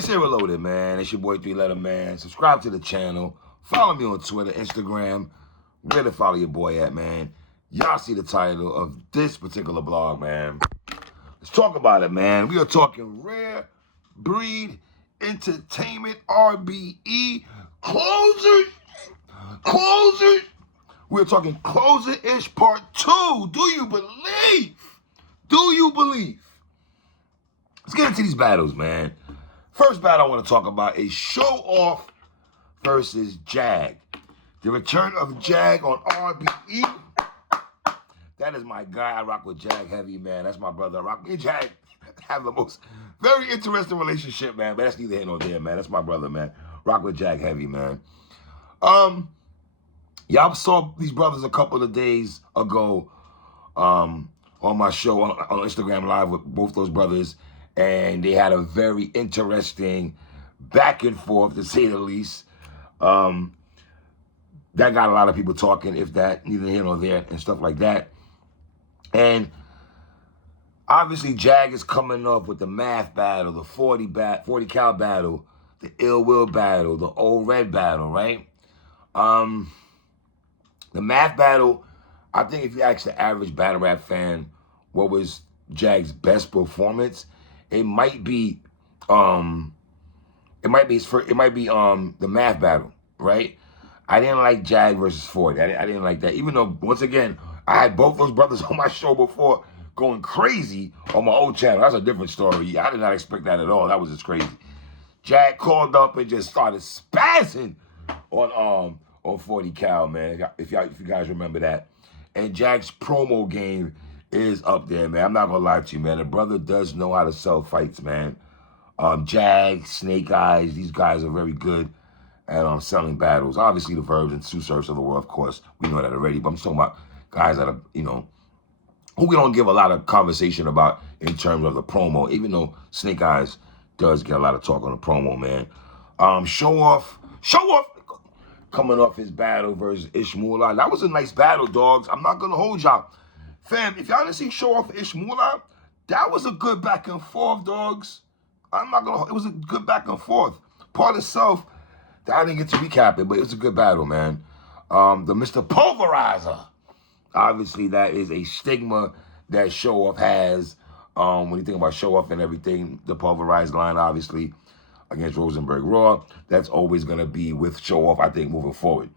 PSA Reloaded, man. It's your boy 3-Letter Man. Subscribe to the channel. Follow me on Twitter, Instagram. Where to follow your boy at, man. Y'all see the title of this particular blog, man. Let's talk about it, man. We are talking Rare Breed Entertainment RBE Closure. We're talking Closer-ish Part 2. Do you believe? Do you believe? Let's get into these battles, man. First battle I want to talk about is Showoff versus Jag. The return of Jag on RBE. That is my guy. I rock with Jag heavy, man. That's my brother. I rock with Jag. Have the most very interesting relationship, man. But that's neither here nor there, man. That's my brother, man. Rock with Jag heavy, man. Y'all saw these brothers a couple of days ago on my show on Instagram Live with both those brothers. And they had a very interesting back and forth, to say the least. That got a lot of people talking, if that, neither here nor there, and stuff like that. And obviously, Jag is coming up with the math battle, the 40 cal battle, the Ill Will battle, the Old Red battle, right? The math battle, I think if you ask the average battle rap fan what was Jag's best performance, it might be the math battle, right? I didn't like Jag versus 40. I didn't like that. Even though, once again, I had both those brothers on my show before going crazy on my old channel. That's a different story. I did not expect that at all. That was just crazy. Jag called up and just started spazzing on 40 cal, man. If you guys remember that. And Jag's promo game is up there, man. I'm not gonna lie to you, man. The brother does know how to sell fights, man. Jag, Snake Eyes, these guys are very good at selling battles. Obviously, the Verbs and Sue Surfs of the world, of course, we know that already. But I'm talking about guys that are, who we don't give a lot of conversation about in terms of the promo, even though Snake Eyes does get a lot of talk on the promo, man. Showoff coming off his battle versus Ishmullah. That was a nice battle, dogs. I'm not gonna hold y'all. Fam, if y'all didn't see Showoff Ishmullah, that was a good back and forth, dogs. It was a good back and forth. Part itself, I didn't get to recap it, but it was a good battle, man. The Mr. Pulverizer. Obviously, that is a stigma that Showoff has. When you think about Showoff and everything, the pulverized line, obviously, against Rosenberg Raw, that's always going to be with Showoff, I think, moving forward.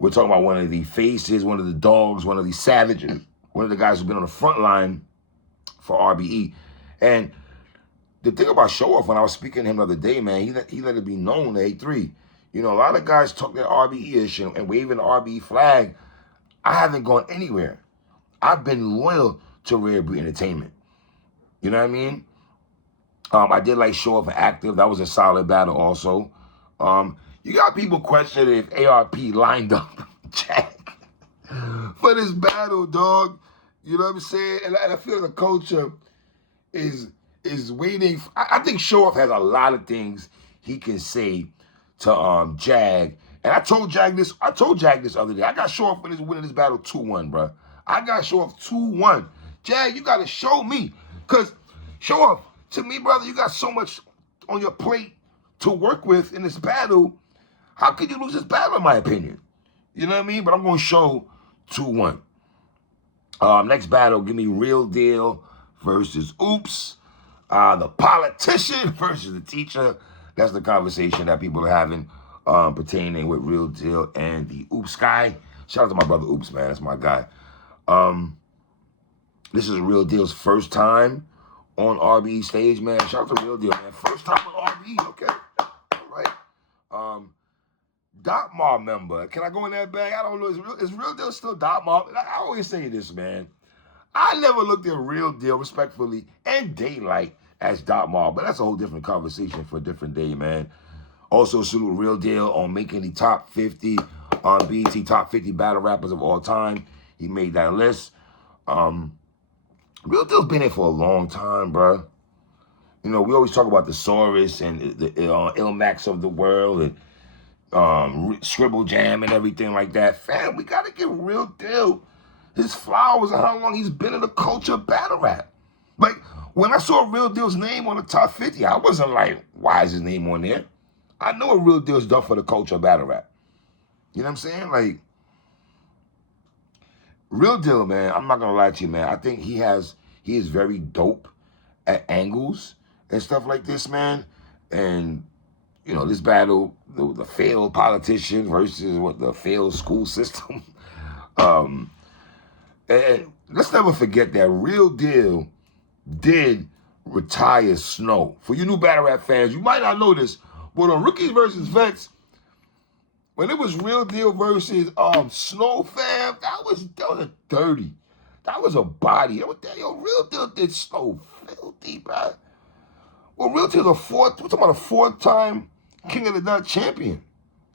We're talking about one of the faces, one of the dogs, one of the savages, one of the guys who's been on the front line for RBE. And the thing about Showoff, when I was speaking to him the other day, man, he let it be known to A3. A lot of guys talk that RBE-ish and waving the RBE flag. I haven't gone anywhere. I've been loyal to Rare Breed Entertainment. You know what I mean? I did like Showoff and Active. That was a solid battle also. You got people questioning if ARP lined up Jag for this battle, dog. You know what I'm saying? And I feel the culture is waiting. I think Showoff has a lot of things he can say to Jag. And I told Jag this other day. I got Showoff winning this battle 2-1, bro. I got Showoff 2-1. Jag, you got to show me. Because Showoff, to me, brother, you got so much on your plate to work with in this battle. How could you lose this battle, in my opinion? You know what I mean? But I'm going to show 2-1. Next battle, give me Real Deal versus Oops. The politician versus the teacher. That's the conversation that people are having pertaining with Real Deal and the Oops guy. Shout out to my brother Oops, man. That's my guy. This is Real Deal's first time on RBE stage, man. Shout out to Real Deal, man. First time on RBE, okay? All right. Dot Mob member. Can I go in that bag? I don't know. Is Real Deal still Dot Mob? I always say this, man. I never looked at Real Deal, respectfully, and Daylight as Dot Mob, but that's a whole different conversation for a different day, man. Also, salute Real Deal on making the top 50 on BET top 50 battle rappers of all time. He made that list. Real Deal's been here for a long time, bro. We always talk about the Saurus and the Ilmax of the world and Scribble Jam and everything like that. Fam, we got to give Real Deal his flowers and how long he's been in the culture of battle rap. Like, When I saw Real Deal's name on the top 50, I wasn't like, why is his name on there? I know what Real Deal's done for the culture of battle rap. You know what I'm saying? Like, Real Deal, man, I'm not gonna lie to you, man. I think he is very dope at angles and stuff like this, man. And you know, this battle, the failed politician versus what the failed school system. And let's never forget that Real Deal did retire Snow. For you new battle rap fans, you might not know this, but on Rookies versus Vets, when it was Real Deal versus Snow, fam, that was a dirty. That was a body. Yo, Real Deal did Snow filthy, bro. Well, Real Deal's we're talking about a 4-time King of the Dot champion.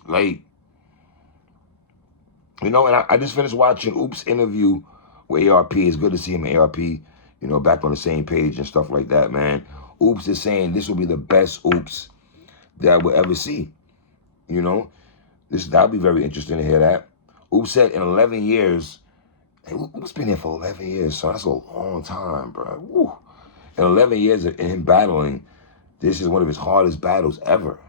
Like, you know, and I just finished watching Oops' interview with ARP. It's good to see him and ARP, you know, back on the same page and stuff like that, man. Oops is saying this will be the best Oops that we'll ever see. You know, that'll be very interesting to hear that. Oops said in 11 years, hey, Oops been here for 11 years, so that's a long time, bro. Woo. In 11 years of him battling, this is one of his hardest battles ever.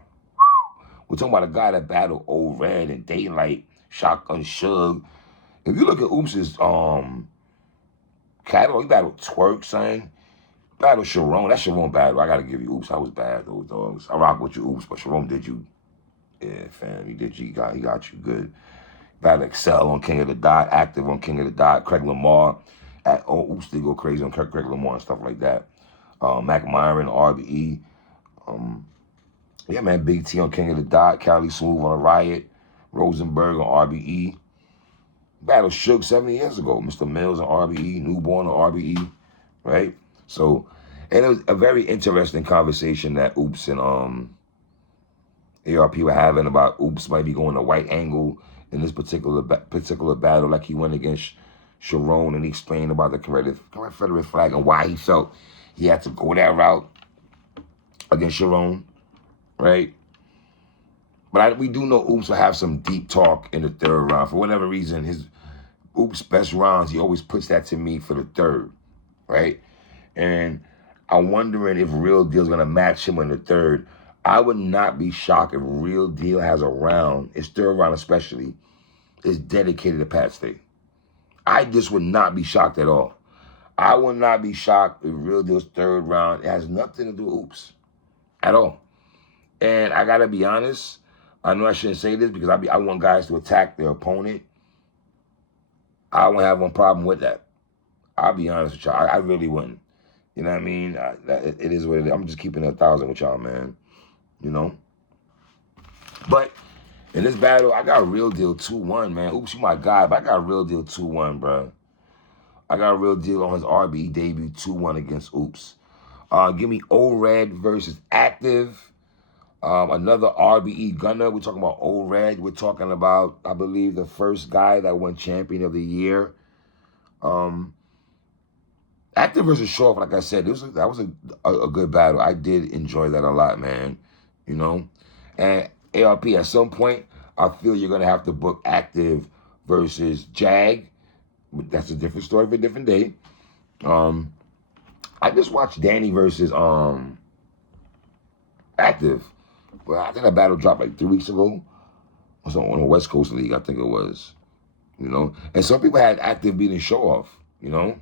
We're talking about a guy that battled Old Red and Daylight, Shotgun Suge. If you look at Oops's catalog, he battled Twerk, son. Battled Sharon. That Sharon battle, I gotta give you Oops. I was bad, those dogs. I rock with you, Oops, but Sharon did you. Yeah, fam, he did you. He got you good. Battled Excel on King of the Dot, Active on King of the Dot, Craig Lamar. Oops did go crazy on Craig Lamar and stuff like that. Mac Myron, RBE. Yeah, man, Big T on King of the Dot, Cali Smooth on a Riot, Rosenberg on RBE. Battle Shook 7 years ago. Mr. Mills on RBE, Newborn on RBE, right? So, and it was a very interesting conversation that Oops and ARP were having about Oops might be going a white angle in this particular battle, like he went against Sharon, and he explained about the Confederate flag and why he felt he had to go that route against Sharon. Right? But we do know Oops will have some deep talk in the third round. For whatever reason, his Oops' best rounds, he always puts that to me for the third, right? And I'm wondering if Real Deal's going to match him in the third. I would not be shocked if Real Deal has a round, his third round especially, is dedicated to Pat Stay. I just would not be shocked at all. I would not be shocked if Real Deal's third round, it has nothing to do with Oops at all. And I gotta be honest, I know I shouldn't say this because I want guys to attack their opponent. I won't have one problem with that. I'll be honest with y'all. I really wouldn't. You know what I mean? It is what it is. I'm just keeping it 1,000 with y'all, man. You know? But in this battle, I got Real Deal 2-1, man. Oops, you my guy, but I got Real Deal 2-1, bro. I got Real Deal on his RBE debut 2-1 against Oops. Give me Old Red versus Active. Another RBE gunner. We're talking about Old Red. We're talking about, I believe, the first guy that won Champion of the Year. Active versus Showoff, like I said, that was a good battle. I did enjoy that a lot, man. You know? And ARP, at some point, I feel you're going to have to book Active versus Jag. That's a different story for a different day. I just watched Danny versus Active. Well, I think that battle dropped like 3 weeks ago. Or something on the West Coast League, I think it was. You know? And some people had Active beating Showoff, you know?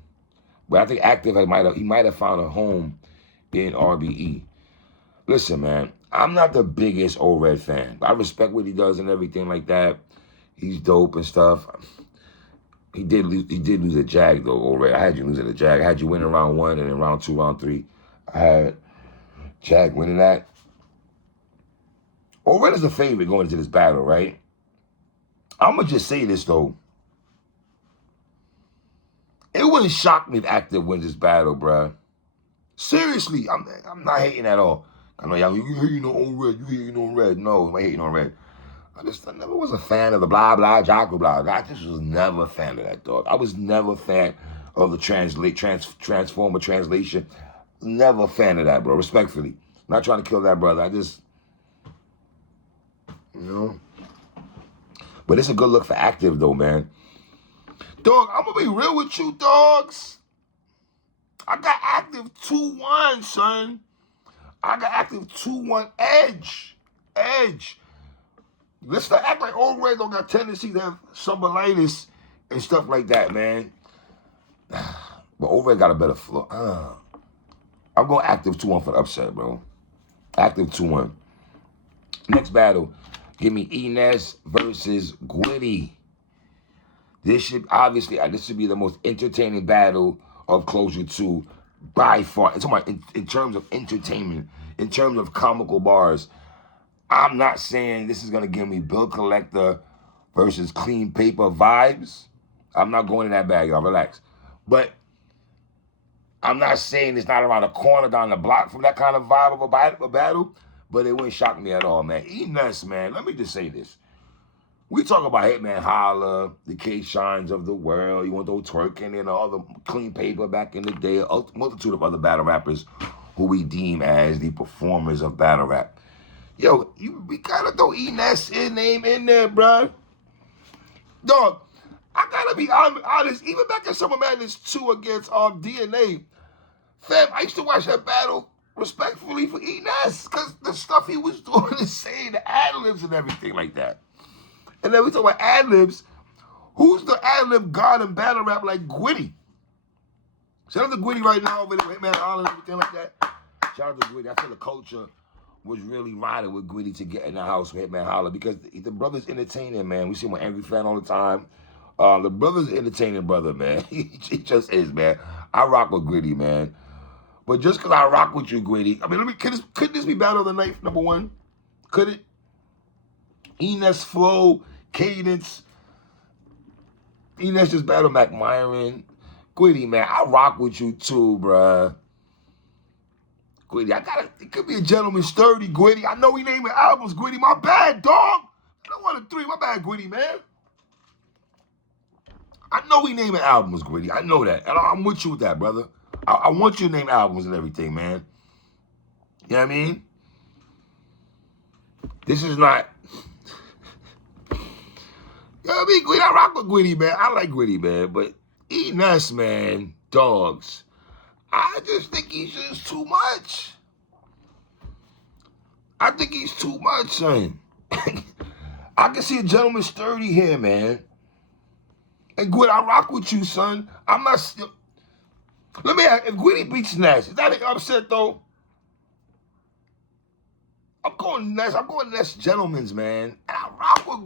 But I think Active might have found a home in RBE. Listen, man, I'm not the biggest Old Red fan. I respect what he does and everything like that. He's dope and stuff. He did lose a Jag, though, Old Red. I had you losing a Jag. I had you winning round 1, and then round 2, round 3, I had Jag winning that. Old Red is the favorite going into this battle, right? I'm going to just say this, though. It wouldn't shock me if Active wins this battle, bruh. Seriously, I'm not hating at all. I know y'all, you hating on Red, you hating on Red. No, I'm hating on Red. I never was a fan of the blah, blah, Jocko, blah. I just was never a fan of that, dog. I was never a fan of the Transformer translation. Never a fan of that, bro, respectfully. Not trying to kill that brother. I just, you know. But it's a good look for Active, though, man. Dog, I'm going to be real with you, dogs. I got active 2-1, son. I got active 2-1 edge. Edge. Let's not act like old Red don't got tendency to have sumbolitis and stuff like that, man. But old Red got a better flow. I'm going active 2-1 for the upset, bro. Active 2-1. Next battle. Give me Enes versus Gwinny. This should be the most entertaining battle of Closure 2 by far. It's in terms of entertainment, in terms of comical bars. I'm not saying this is going to give me Bill Collector versus Clean Paper vibes. I'm not going in that bag, y'all. Relax. But I'm not saying it's not around the corner, down the block from that kind of vibe of a battle. But it wouldn't shock me at all, man. Enes, man, let me just say this. We talk about Hitman Holla, the K-Shines of the world. You want those twerking and all the Clean Paper back in the day. A multitude of other battle rappers who we deem as the performers of battle rap. Yo, we gotta throw Enes name in there, bro. Dog, I gotta be honest. Even back in Summer Madness 2 against DNA, fam, I used to watch that battle respectfully for Enes because the stuff he was doing and saying, the ad-libs and everything like that. And then we talk about ad-libs. Who's the ad-lib god in battle rap like Gwinny? Shout out to Gwinny right now over there, Hitman Holla and everything like that. Shout out to Gwinny. I feel the culture was really riding with Gwinny to get in the house with Hitman Holla because the brother's entertaining, man. We see him on Angry Fan all the time. The brother's an entertaining brother, man. He just is, man. I rock with Gwinny, man. But just because I rock with you, Gwinny, I mean, could this be battle of the night, number one? Could it? Enes flow, cadence. Enes just battle Mac Myron. Gwinny, man, I rock with you too, bruh. Gwinny, it could be a gentleman sturdy, Gwinny. I know he naming albums, Gwinny. My bad, dog. I don't want 3. My bad, Gwinny, man. I know he naming albums, Gwinny. I know that. And I'm with you with that, brother. I want you to name albums and everything, man. You know what I mean? This is not... You know what I mean, Gwinny? I rock with Gwinny, man. I like Gwinny, man. But Enes, man, dogs. I just think he's just too much. I think he's too much, son. I can see a gentleman sturdy here, man. And Gwinny, I rock with you, son. I'm not... Let me ask, if Gwinny beats Nash, is that an upset, though? I'm going Ness gentlemen's, man. And I rock with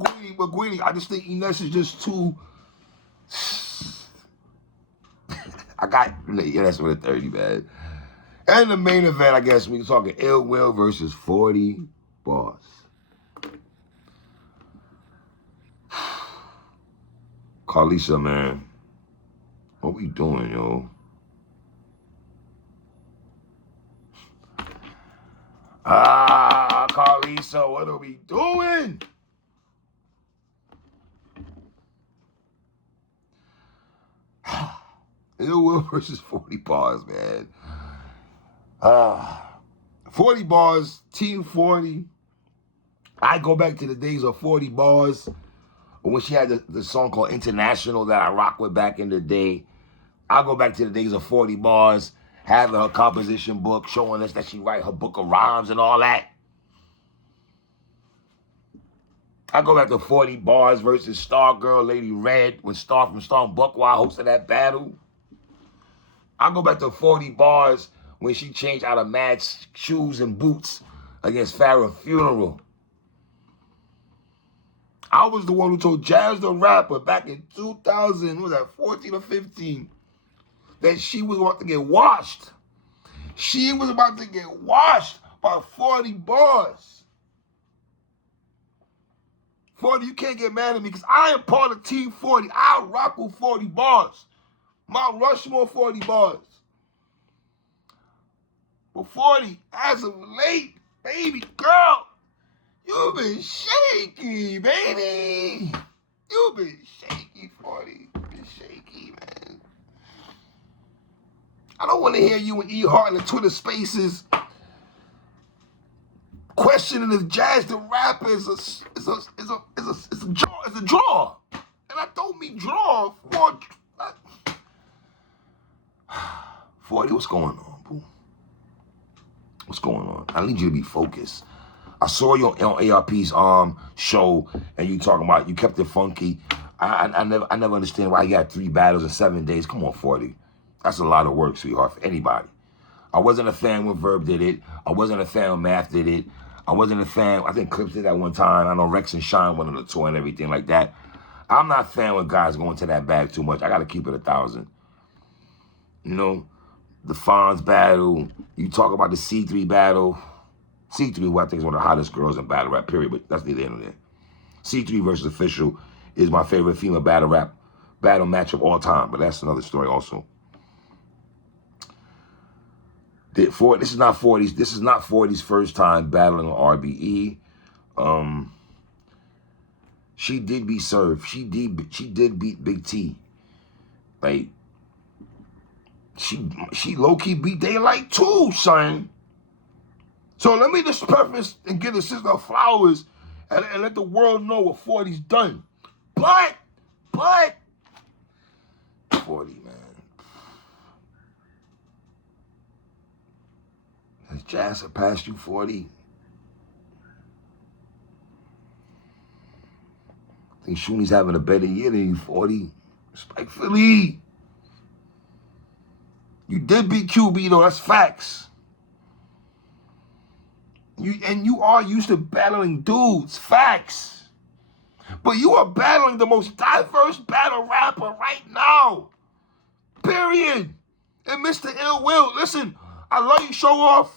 Gwinny. I just think Enes is just too... that's with a 30, man. And the main event, I guess, we talking Ill Will versus 40 Bars. Carlisa, man. What we doing, yo? Carlisa, what are we doing? Ill Will versus 40 Bars, man. 40 Bars, Team 40. I go back to the days of 40 Bars when she had the song called International that I rock with back in the day. I go back to the days of 40 Bars, having her composition book, showing us that she write her book of rhymes and all that. I go back to 40 Bars versus Stargirl, Lady Red, when Star from Storm Buckwild hosted that battle. I go back to 40 Bars when she changed out of Mad shoes and boots against Farrah Funeral. I was the one who told Jazz the Rapper back in 2000, what was that, 14 or 15, that she was about to get washed. She was about to get washed by 40 Bars. 40, you can't get mad at me because I am part of Team 40. I rock with 40 Bars. Mount Rushmore 40 Bars. But 40, as of late, baby girl, you've been shaky, baby. You've been shaky, 40. You've been shaky, man. I don't want to hear you and E Hart in the Twitter spaces questioning if Jazz the Rapper is a draw. And I don't mean draw for 40, what's going on, boo? What's going on? I need you to be focused. I saw you on ARP's show, and you talking about you kept it funky. I never understand why you had 3 battles in 7 days. Come on, 40. That's a lot of work, sweetheart, for anybody. I wasn't a fan when Verb did it. I wasn't a fan when Math did it. I wasn't a fan. I think Clips did that one time. I know Rex and Shine went on the tour and everything like that. I'm not a fan when guys go into that bag too much. I got to keep it 1,000. You know, the Fonz battle. You talk about the C3 battle. C3, who I think is one of the hottest girls in battle rap, period, but that's neither here nor there. C3 versus Official is my favorite female battle rap battle match of all time, but that's another story also. This is not 40's first time battling on RBE. She did beat Surf. She did beat Big T. Like, she low-key beat Daylight too, son. So let me just preface and give the sister flowers and let the world know what 40's done. But 40, man. Has Jazz surpassed you, 40? I think Shuni's having a better year than you, 40. Respectfully. You did beat QB, though. That's facts. You are used to battling dudes. Facts. But you are battling the most diverse battle rapper right now. Period. And Mr. Ill Will, listen, I love you, Showoff.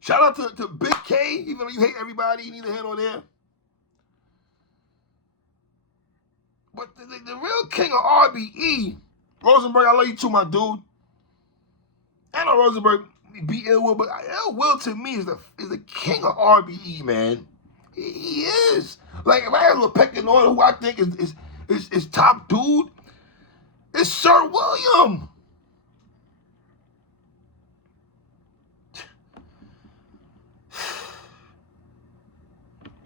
Shout out to Big K, even though you hate everybody, neither here nor there. But the real king of RBE, Rosenberg, I love you too, my dude. I know Rosenberg beat Ill Will, but Ill Will to me is the king of RBE, man. He is. Like, if I have a pecking order who I think is top dude, it's Sir William.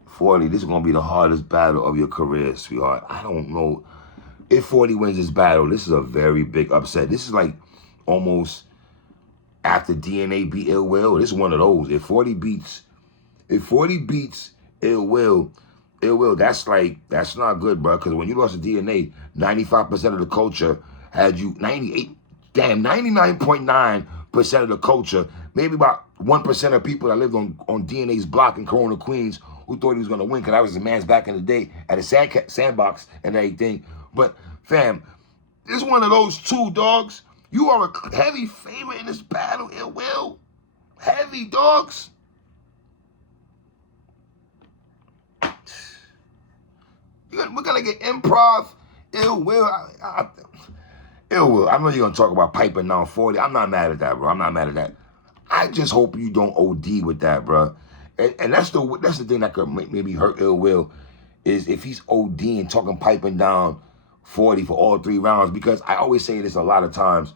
$40, this is going to be the hardest battle of your career, sweetheart. I don't know. If 40 wins this battle, this is a very big upset. This is like almost after DNA beat Ill Will. This is one of those. If 40 beats Ill Will, that's not good, bro. Because when you lost to DNA, 95% of the culture had you, 99.9% of the culture, maybe about 1% of people that lived on DNA's block in Corona, Queens, who thought he was going to win because I was the man's back in the day at a sandbox and everything. But, fam, it's one of those two, dogs. You are a heavy favorite in this battle, Ill Will. Heavy, dogs. We're going to get improv, Ill Will. Ill Will, I know you're going to talk about piping down 40. I'm not mad at that, bro. I'm not mad at that. I just hope you don't OD with that, bro. And that's the thing that could maybe hurt Ill Will, is if he's ODing, talking piping down 40 for all 3 rounds. Because I always say this a lot of times.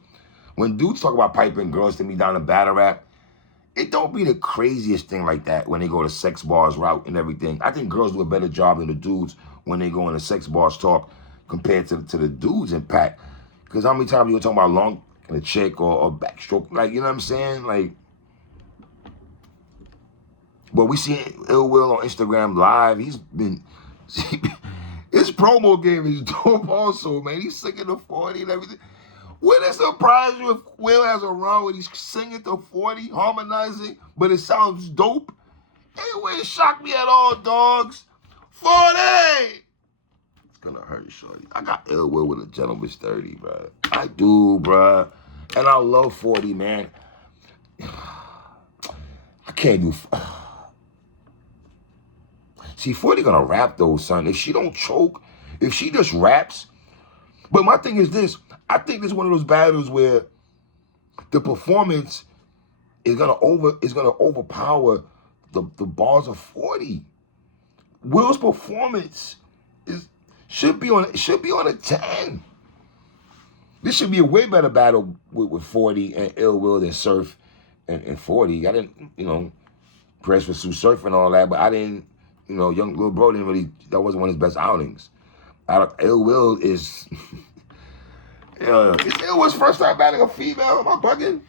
When dudes talk about piping girls to me down in battle rap, it don't be the craziest thing like that when they go to sex bars route and everything. I think girls do a better job than the dudes when they go into sex bars talk compared to the dudes in pack. Because how many times you were talking about long and a chick or backstroke, like, you know what I'm saying? Like, but we see Ill Will on Instagram Live. His promo game is dope also, man. He's singing the 40 and everything. Would it surprise you if Will has a run where he's singing the 40, harmonizing, but it sounds dope? It wouldn't shock me at all, dogs. 40! It's gonna hurt, shorty. I got Ill Will with a gentleman's 30, bro. I do, bro. And I love 40, man. I can't do... See, 40 gonna rap though, son. If she don't choke, if she just raps. But my thing is this. I think this is one of those battles where the performance is gonna overpower the bars of 40. Will's performance should be on a 10. This should be a way better battle with 40 and Ill Will than Surf and 40. I didn't, press for Sue Surf and all that, but I didn't. Young Lil Bro didn't really, that wasn't one of his best outings. Ill Will is, Is Ill was first time battling a female? Am I bugging?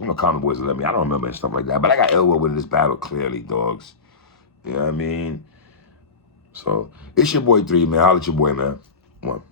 I'm gonna comment boys let me. I don't remember and stuff like that. But I got Ill winning this battle clearly, dogs. You know what I mean? So it's your boy 3, man. Holla at your boy, man. One.